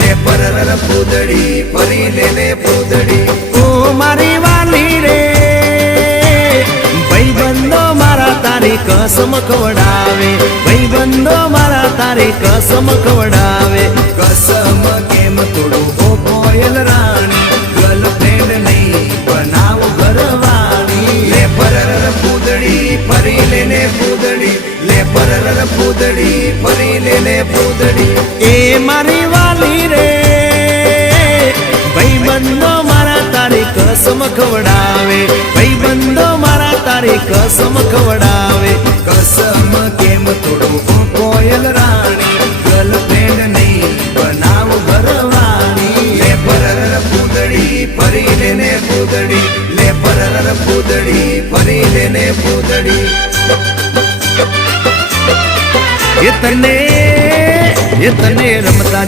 લે પરર પૂદડી ફરી લે પૂદડી ઓ મારી વાલી રે ભાઈબંધો મારા તારી કસમ ખવડાવે ભાઈબંધો મારા તારી કસમ ખવડાવે કસમ કેમ તોડું ઓ કોયલ રાણી ગર્લફ્રેન્ડ નહીં બનાવ ઘરવાળી લે પરર પૂદડી ફરી લે પૂદડી લે પરર પૂદડી ફરી લે પૂદડી એ મારી વાલી રે ભાઈબંધો મારા તારી કસમ ખવડાવે ભાઈબંધો મારા તારી કસમ ખવડાવે કસમ કેમ તોડું ઓ કોયલ રાણી ગર્લફ્રેન્ડ નહીં બનાવ ઘરવાળી લે પરર પૂદડી ફરી લે પૂદડી લે પરર પૂદડી ફરી લે પૂદડી એ તને રમતા